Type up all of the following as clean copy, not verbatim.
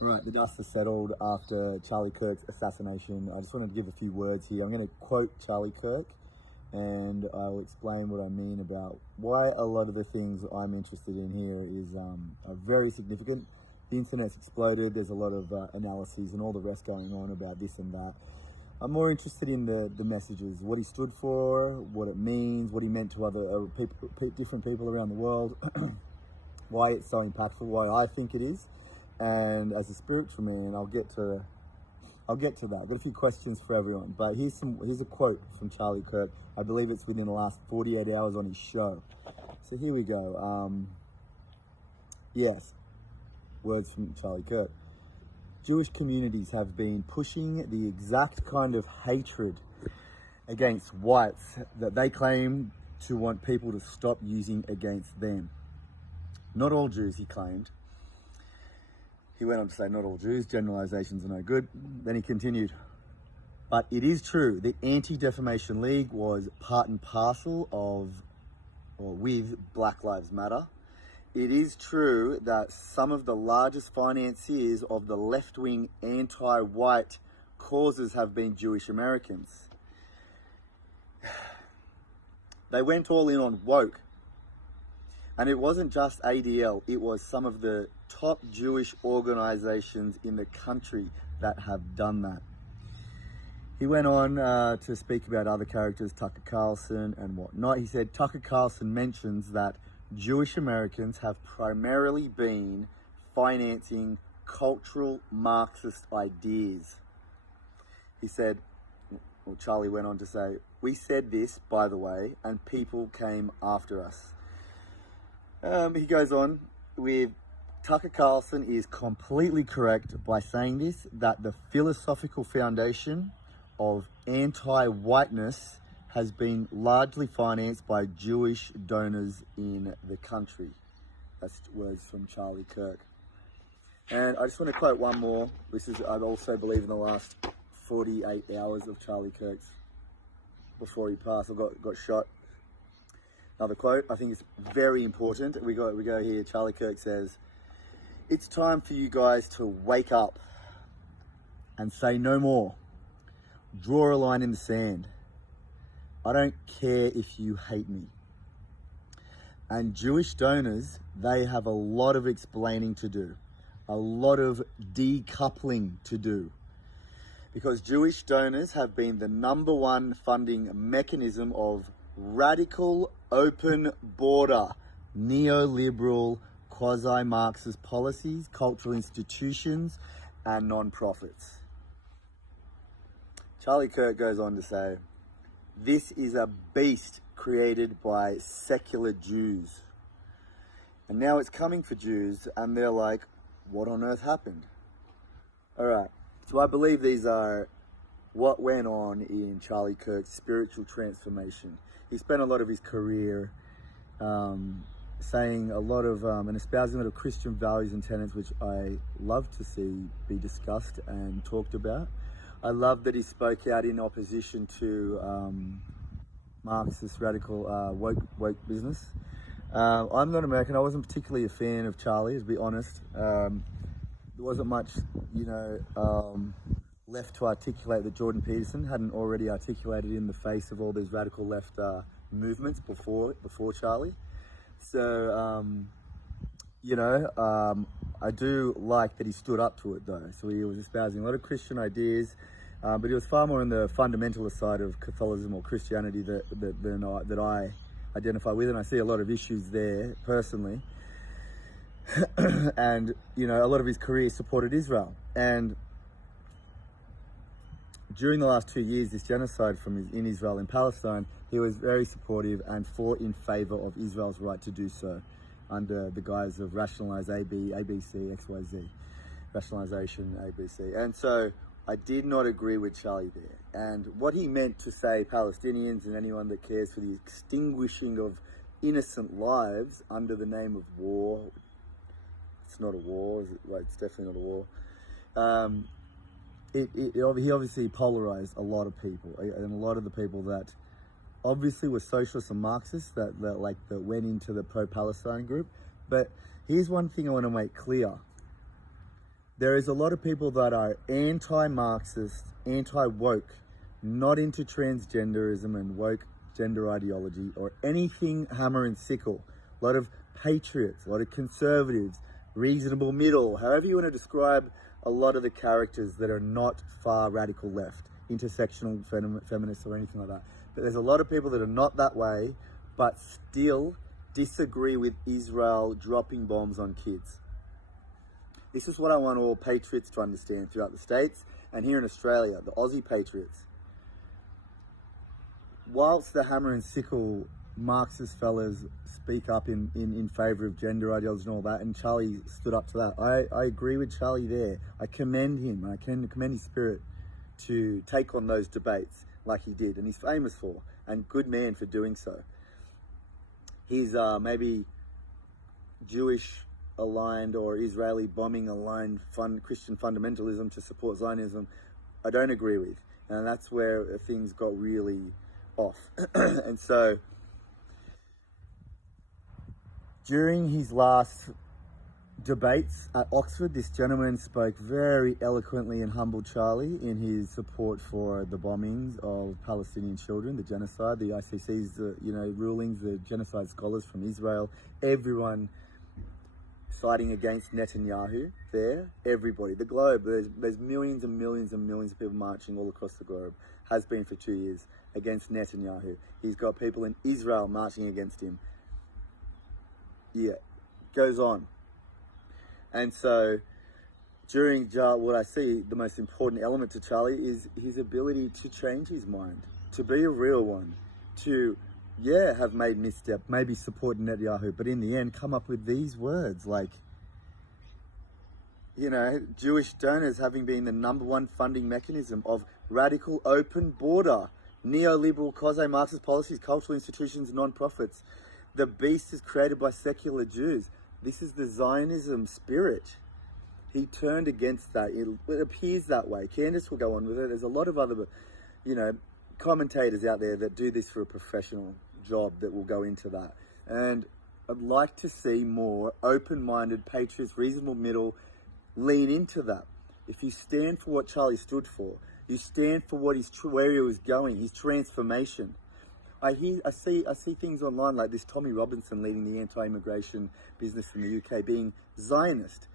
Right, the dust has settled after Charlie Kirk's assassination. I just wanted to give a few words here. I'm going to quote Charlie Kirk, and I'll explain what I mean about why a lot of the things I'm interested in here is are very significant. The internet's exploded. There's a lot of analyses and all the rest going on about this and that. I'm more interested in the messages, what he stood for, what it means, what he meant to other people, different people around the world, why it's so impactful, why I think it is. And as a spiritual man, I'll get to that. I've got a few questions for everyone, but here's a quote from Charlie Kirk. I believe it's within the last 48 hours on his show. So here we go. Yes, words from Charlie Kirk. Jewish communities have been pushing the exact kind of hatred against whites that they claim to want people to stop using against them. Not all Jews, he claimed. He went on to say, not all Jews, generalizations are no good. Then he continued, but it is true, the Anti-Defamation League was part and parcel of, or with, Black Lives Matter. It is true that some of the largest financiers of the left-wing anti-white causes have been Jewish Americans. They went all in on woke. And it wasn't just ADL, it was some of the top Jewish organizations in the country that have done that. He went on to speak about other characters, Tucker Carlson and whatnot. He said, Tucker Carlson mentions that Jewish Americans have primarily been financing cultural Marxist ideas. He said, well, Charlie went on to say, we said this, by the way, and people came after us. He goes on with, Tucker Carlson is completely correct by saying this, that the philosophical foundation of anti-whiteness has been largely financed by Jewish donors in the country. That's words from Charlie Kirk. And I just want to quote one more. This is, I also believe, in the last 48 hours of Charlie Kirk's, before he passed, or got shot. Another quote, I think it's very important. We go here. Charlie Kirk says, it's time for you guys to wake up and say no more. Draw a line in the sand. I don't care if you hate me. And Jewish donors, they have a lot of explaining to do, a lot of decoupling to do. Because Jewish donors have been the #1 funding mechanism of radical open border, neoliberal, quasi-Marxist policies, cultural institutions, and non-profits. Charlie Kirk goes on to say, this is a beast created by secular Jews. And now it's coming for Jews, and they're like, what on earth happened? All right, so I believe these are what went on in Charlie Kirk's spiritual transformation. He spent a lot of his career saying a lot of, and espousing a lot of Christian values and tenets, which I love to see be discussed and talked about. I love that he spoke out in opposition to Marxist radical woke business. I'm not American. I wasn't particularly a fan of Charlie, to be honest. There wasn't much, left to articulate that Jordan Peterson hadn't already articulated in the face of all these radical left movements before Charlie. So, I do like that he stood up to it though. So he was espousing a lot of Christian ideas, but he was far more on the fundamentalist side of Catholicism or Christianity that I identify with, and I see a lot of issues there personally. And, a lot of his career supported Israel. And during the last 2 years, this genocide in Israel and Palestine, he was very supportive and fought in favor of Israel's right to do so under the guise of rationalize ABC, XYZ, rationalization, ABC. And so I did not agree with Charlie there. And what he meant to say Palestinians and anyone that cares for the extinguishing of innocent lives under the name of war, it's not a war, is it? Well, it's definitely not a war. He obviously polarized a lot of people, and a lot of the people that obviously were socialists and Marxists that went into the pro-Palestine group. But here's one thing I want to make clear. There is a lot of people that are anti-Marxist, anti-woke, not into transgenderism and woke gender ideology or anything hammer and sickle. A lot of patriots, a lot of conservatives, reasonable middle, however you want to describe a lot of the characters that are not far radical left, intersectional feminists or anything like that. But there's a lot of people that are not that way, but still disagree with Israel dropping bombs on kids. This is what I want all patriots to understand throughout the States and here in Australia, the Aussie patriots. Whilst the hammer and sickle Marxist fellas speak up in favour of gender ideology and all that, and Charlie stood up to that, I agree with Charlie there. I commend him, I can commend his spirit to take on those debates like he did, and he's famous for, and good man for doing so. He's maybe Jewish aligned or Israeli bombing aligned Christian fundamentalism to support Zionism, I don't agree with. And that's where things got really off. And so, during his last debates at Oxford, this gentleman spoke very eloquently and humbled Charlie in his support for the bombings of Palestinian children, the genocide, the ICC's rulings, the genocide scholars from Israel, everyone siding against Netanyahu there, everybody, the globe, there's millions and millions and millions of people marching all across the globe, has been for 2 years, against Netanyahu. He's got people in Israel marching against him. Yeah, goes on. And so, during what I see, the most important element to Charlie is his ability to change his mind, to be a real one, to have made misstep, maybe support Netanyahu, but in the end come up with these words like, Jewish donors having been the #1 funding mechanism of radical open border, neoliberal quasi-Marxist policies, cultural institutions, non-profits. The beast is created by secular Jews. This is the Zionism spirit. He turned against that. It appears that way. Candace will go on with it. There's a lot of other, commentators out there that do this for a professional job that will go into that. And I'd like to see more open-minded patriots, reasonable middle, lean into that. If you stand for what Charlie stood for, you stand for what where he was going, his transformation. I see things online like this Tommy Robinson leading the anti-immigration business in the UK, being Zionist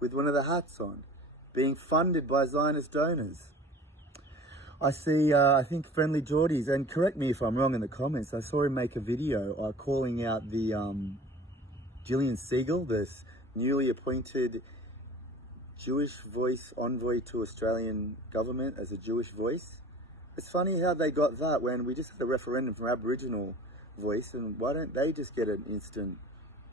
with one of the hats on, being funded by Zionist donors. I see, I think Friendly Geordies, and correct me if I'm wrong in the comments, I saw him make a video calling out the Gillian Siegel, this newly appointed Jewish voice envoy to Australian government as a Jewish voice. It's funny how they got that when we just had a referendum for Aboriginal voice, and why don't they just get an instant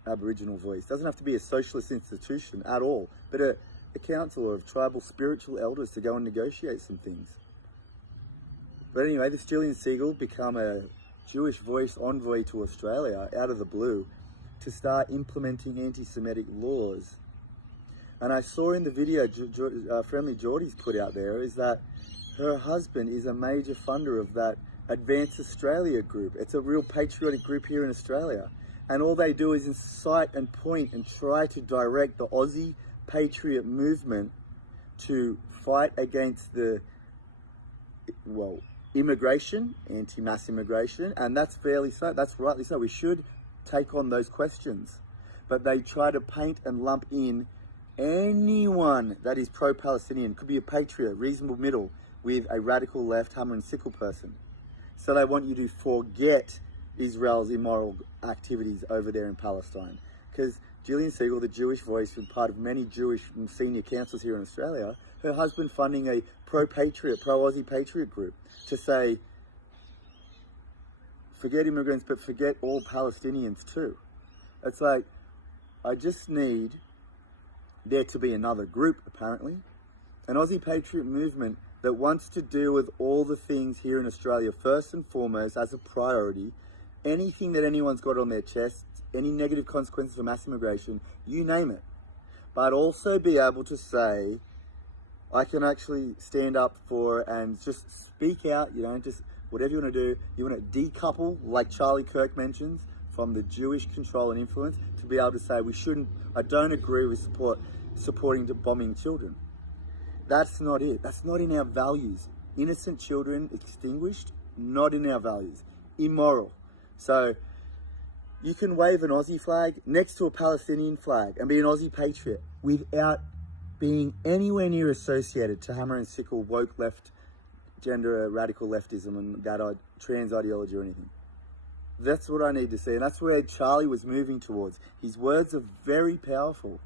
Aboriginal voice? Doesn't have to be a socialist institution at all, but a council of tribal spiritual elders to go and negotiate some things. But anyway, this Gillian Siegel become a Jewish voice envoy to Australia out of the blue to start implementing anti-Semitic laws. And I saw in the video Friendly Geordies put out there is that her husband is a major funder of that Advance Australia group. It's a real patriotic group here in Australia. And all they do is incite and point and try to direct the Aussie patriot movement to fight against the, immigration, anti-mass immigration, and that's fairly so, that's rightly so. We should take on those questions. But they try to paint and lump in anyone that is pro-Palestinian, could be a patriot, reasonable middle, with a radical left hammer and sickle person. So they want you to forget Israel's immoral activities over there in Palestine. Because Gillian Siegel, the Jewish voice and part of many Jewish senior councils here in Australia, her husband funding a pro-patriot, pro-Aussie patriot group to say, forget immigrants, but forget all Palestinians too. It's like, I just need there to be another group, apparently, an Aussie patriot movement that wants to deal with all the things here in Australia, first and foremost, as a priority. Anything that anyone's got on their chest, any negative consequences of mass immigration, you name it. But also be able to say, I can actually stand up for and just speak out, just whatever you want to do. You want to decouple, like Charlie Kirk mentions, from the Jewish control and influence, to be able to say I don't agree with support supporting to bombing children. That's not it. That's not in our values. Innocent children extinguished, not in our values. Immoral. So you can wave an Aussie flag next to a Palestinian flag and be an Aussie patriot without being anywhere near associated to hammer and sickle, woke left, gender radical leftism and that trans ideology or anything. That's what I need to see, and that's where Charlie was moving towards. His words are very powerful.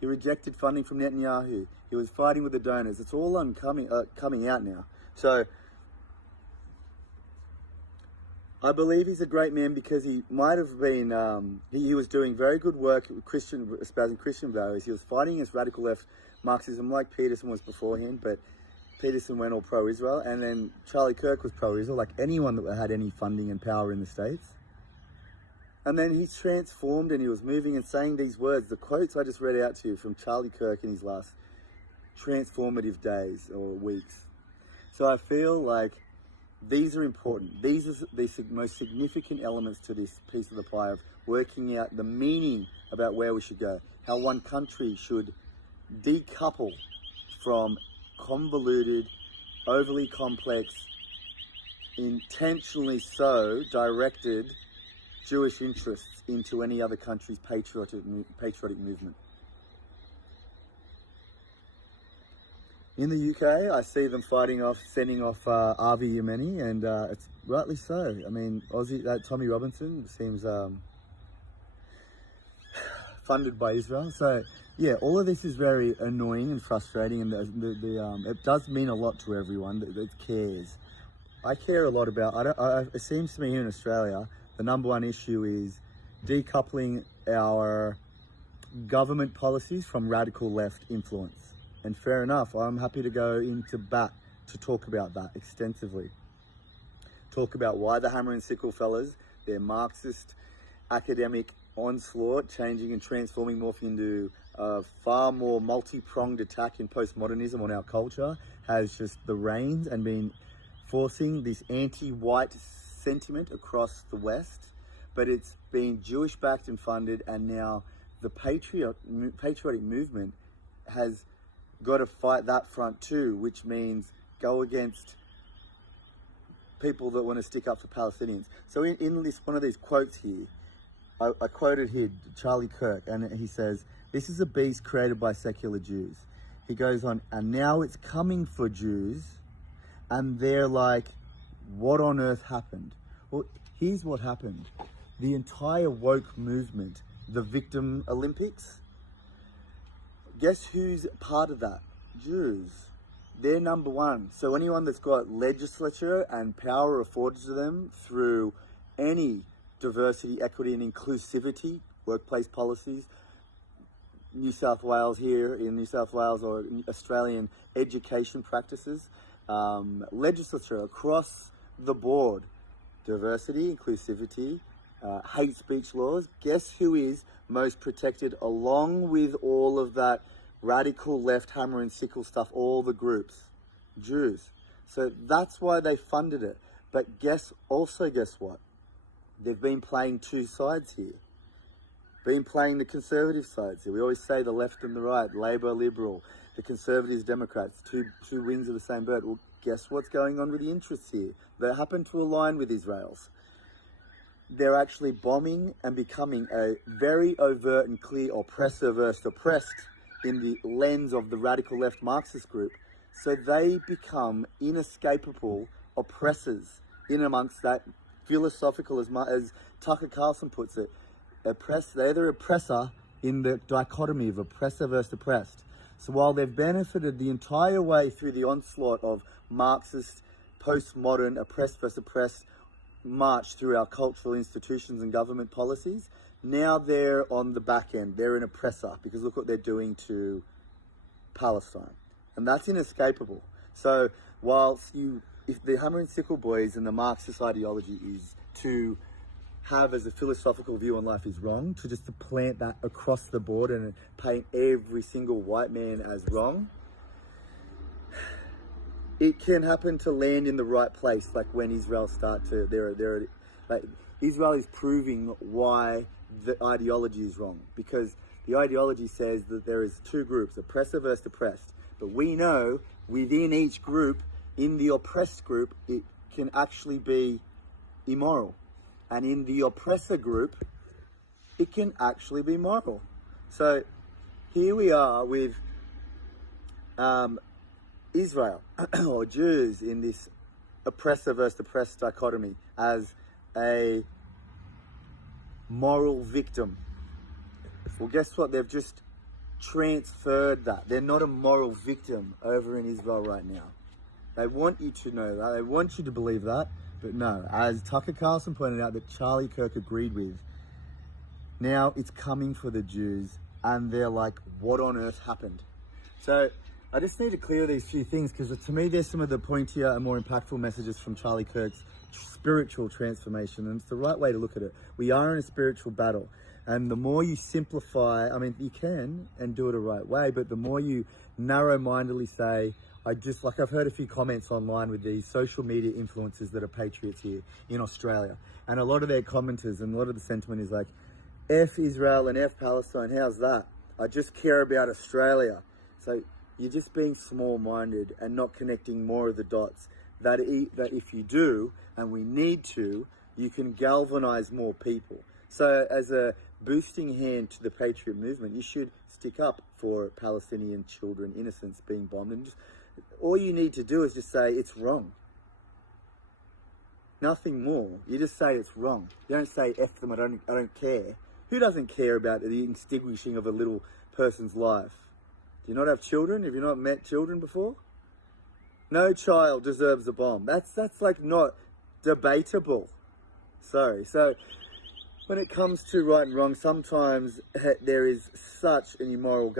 He rejected funding from Netanyahu. He was fighting with the donors. It's all coming out now. So I believe he's a great man because he might have been, he was doing very good work with espousing Christian values. He was fighting against radical left Marxism like Peterson was beforehand, but Peterson went all pro-Israel, and then Charlie Kirk was pro-Israel, like anyone that had any funding and power in the States. And then he's transformed and he was moving and saying these words, the quotes I just read out to you from Charlie Kirk in his last transformative days or weeks. So I feel like these are important. These are the most significant elements to this piece of the pie of working out the meaning about where we should go. How one country should decouple from convoluted, overly complex, intentionally so directed Jewish interests into any other country's patriotic movement. In the UK, I see them sending off Avi Yemeni, and it's rightly so. I mean, Tommy Robinson seems funded by Israel. So, yeah, all of this is very annoying and frustrating, and it does mean a lot to everyone that cares. I care a lot about, it seems to me here in Australia, the number one issue is decoupling our government policies from radical left influence. And fair enough, I'm happy to go into bat to talk about that extensively. Talk about why the hammer and sickle fellas, their Marxist academic onslaught, changing and transforming, morphing into a far more multi-pronged attack in postmodernism on our culture, has just the reins and been forcing this anti-white sentiment across the West. But it's been Jewish-backed and funded, and now the patriotic movement has got to fight that front too, which means go against people that want to stick up for Palestinians. So in this one of these quotes here, I quoted here Charlie Kirk, and he says, "This is a beast created by secular Jews." He goes on, "And now it's coming for Jews, and they're like, what on earth happened?" Well, here's what happened. The entire woke movement, the Victim Olympics, guess who's part of that? Jews. They're number one. So anyone that's got legislature and power afforded to them through any diversity, equity and inclusivity, workplace policies, New South Wales here in New South Wales or Australian education practices, legislature across the board, diversity, inclusivity, hate speech laws. Guess who is most protected along with all of that radical left hammer and sickle stuff, all the groups? Jews. So that's why they funded it. But guess what? They've been playing two sides here. Been playing the conservative sides here. We always say the left and the right, Labour, Liberal, the Conservatives, Democrats, two wings of the same bird. Well, guess what's going on with the interests here? They happen to align with Israel's. They're actually bombing and becoming a very overt and clear oppressed in the lens of the radical left Marxist group. So they become inescapable oppressors in amongst that philosophical, as Tucker Carlson puts it, they're the oppressor in the dichotomy of oppressor versus oppressed. So while they've benefited the entire way through the onslaught of Marxist, postmodern, oppressed versus oppressed march through our cultural institutions and government policies, now they're on the back end. They're an oppressor because look what they're doing to Palestine. And that's inescapable. So if the hammer and sickle boys and the Marxist ideology is to have as a philosophical view on life is wrong, to just to plant that across the board and paint every single white man as wrong, it can happen to land in the right place, like when Israel Israel is proving why the ideology is wrong, because The ideology says that there is two groups, oppressor versus oppressed. But we know within each group, in the oppressed group, it can actually be immoral. And in the oppressor group, it can actually be moral. So here we are with Israel or Jews in this oppressor versus oppressed dichotomy as a moral victim. Well, guess what? They've just transferred that. They're not a moral victim over in Israel right now. They want you to know that. They want you to believe that. But no, as Tucker Carlson pointed out, that Charlie Kirk agreed with, now it's coming for the Jews, and they're like, what on earth happened? So I just need to clear these few things, because to me, there's some of the pointier and more impactful messages from Charlie Kirk's spiritual transformation, and it's the right way to look at it. We are in a spiritual battle, and the more you simplify, I mean, you can and do it the right way, but the more you narrow-mindedly say, I've heard a few comments online with these social media influencers that are patriots here in Australia, and a lot of their commenters and a lot of the sentiment is like, F Israel and F Palestine, how's that? I just care about Australia. So you're just being small-minded and not connecting more of the dots that if you do, and we need to, you can galvanize more people. So as a boosting hand to the patriot movement, you should stick up for Palestinian children, innocents being bombed, and just, all you need to do is just say it's wrong. Nothing more. You just say it's wrong. You don't say F them, I don't care. Who doesn't care about the extinguishing of a little person's life? Do you not have children? Have you not met children before? No child deserves a bomb. That's like not debatable. Sorry. So when it comes to right and wrong, sometimes there is such an immoral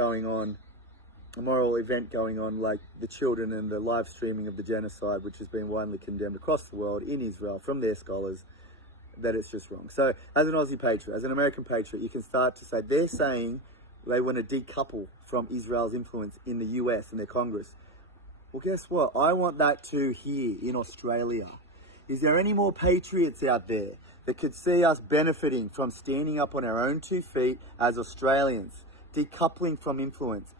event going on, like the children and the live streaming of the genocide, which has been widely condemned across the world in Israel from their scholars, that it's just wrong. So as an Aussie patriot, as an American patriot, you can start to say, they're saying they want to decouple from Israel's influence in the US and their Congress. Well, guess what? I want that too here in Australia. Is there any more patriots out there that could see us benefiting from standing up on our own 2 feet as Australians, decoupling from influence,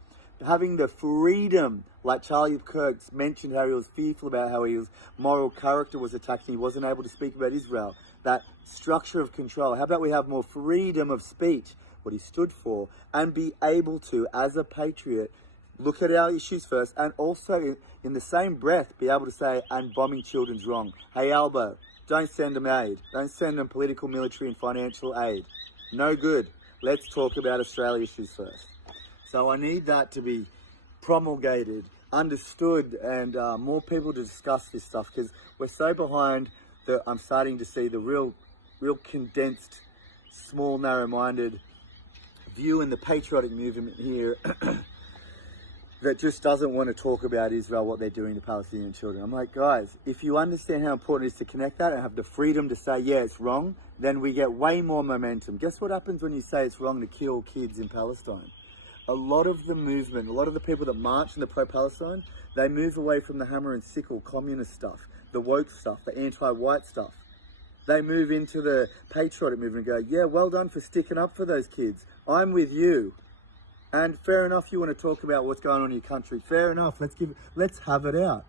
having the freedom, like Charlie Kirk mentioned how he was fearful about how his moral character was attacked and he wasn't able to speak about Israel, that structure of control. How about we have more freedom of speech, what he stood for, and be able to, as a patriot, look at our issues first, and also in the same breath be able to say, and bombing children's wrong. Hey Albo, don't send them aid. Don't send them political, military and financial aid. No good. Let's talk about Australia issues first. So I need that to be promulgated, understood, and more people to discuss this stuff, because we're so behind that I'm starting to see the real condensed, small, narrow-minded view in the patriotic movement here that just doesn't want to talk about Israel, what they're doing to Palestinian children. I'm like, guys, if you understand how important it is to connect that and have the freedom to say, yeah, it's wrong, then we get way more momentum. Guess what happens when you say it's wrong to kill kids in Palestine? A lot of the movement, a lot of the people that march in the pro-Palestine, they move away from the hammer and sickle communist stuff, the woke stuff, the anti-white stuff. They move into the patriotic movement and go, yeah, well done for sticking up for those kids. I'm with you. And fair enough, you want to talk about what's going on in your country. Fair enough. Let's have it out.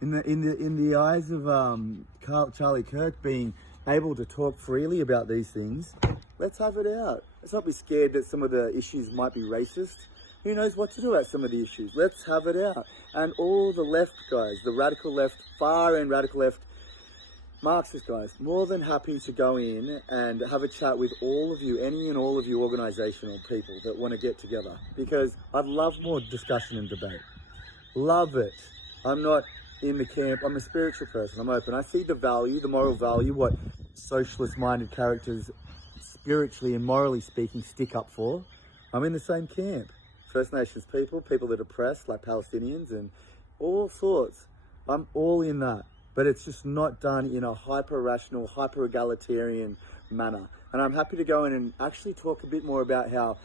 In the eyes of Charlie Kirk being able to talk freely about these things, let's have it out. Let's not be scared that some of the issues might be racist. Who knows what to do about some of the issues? Let's have it out. And all the left guys, the radical left, far end radical left, Marxist guys, more than happy to go in and have a chat with all of you, any and all of you organisational people that want to get together, because I'd love more discussion and debate. Love it. I'm not in the camp. I'm a spiritual person. I'm open. I see the value, the moral value, what socialist-minded characters, spiritually and morally speaking, stick up for. I'm in the same camp. First Nations people, people that are oppressed, like Palestinians and all sorts. I'm all in that. But it's just not done in a hyper-rational, hyper-egalitarian manner. And I'm happy to go in and actually talk a bit more about how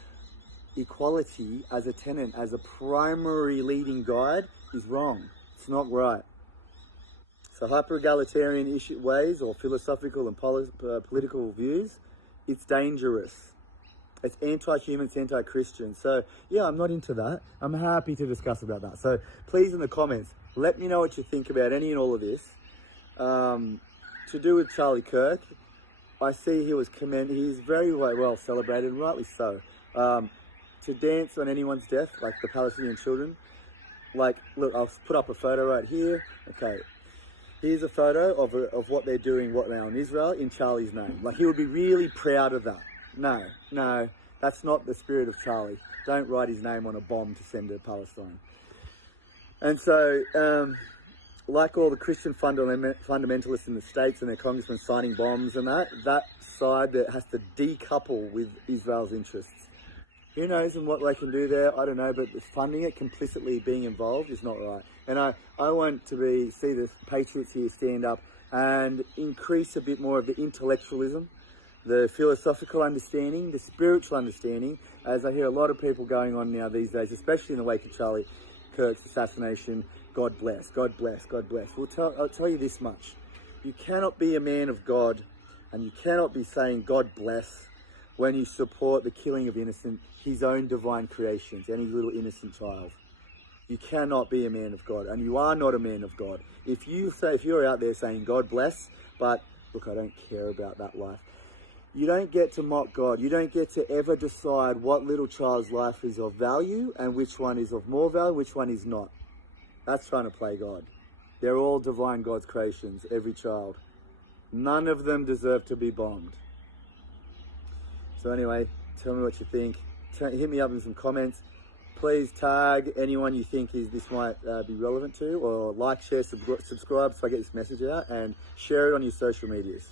equality as a tenet, as a primary leading guide, is wrong. It's not right. So hyper-egalitarian ways or philosophical and political views, it's dangerous. It's anti-human, it's anti-Christian. So yeah, I'm not into that. I'm happy to discuss about that. So please, in the comments, let me know what you think about any and all of this. To do with Charlie Kirk, I see he was commended. He's very well celebrated, and rightly so. To dance on anyone's death, like the Palestinian children. Like, look, I'll put up a photo right here. Okay, here's a photo of what they're doing right now in Israel in Charlie's name. Like, he would be really proud of that. No, that's not the spirit of Charlie. Don't write his name on a bomb to send to Palestine. And so, like all the Christian fundamentalists in the States and their congressmen signing bombs and that side that has to decouple with Israel's interests. Who knows and what they can do there, I don't know, but funding it, complicitly being involved is not right. And I want to see the patriots here stand up and increase a bit more of the intellectualism, the philosophical understanding, the spiritual understanding, as I hear a lot of people going on now these days, especially in the wake of Charlie Kirk's assassination. God bless, God bless, God bless. I'll tell you this much. You cannot be a man of God and you cannot be saying God bless when you support the killing of his own divine creations, any little innocent child. You cannot be a man of God, and you are not a man of God. If you're out there saying God bless, but look, I don't care about that life, you don't get to mock God. You don't get to ever decide what little child's life is of value and which one is of more value, which one is not. That's trying to play God. They're all divine God's creations, every child. None of them deserve to be bombed. So anyway, tell me what you think. Hit me up in some comments. Please tag anyone you think this might be relevant to, or like, share, subscribe so I get this message out, and share it on your social medias.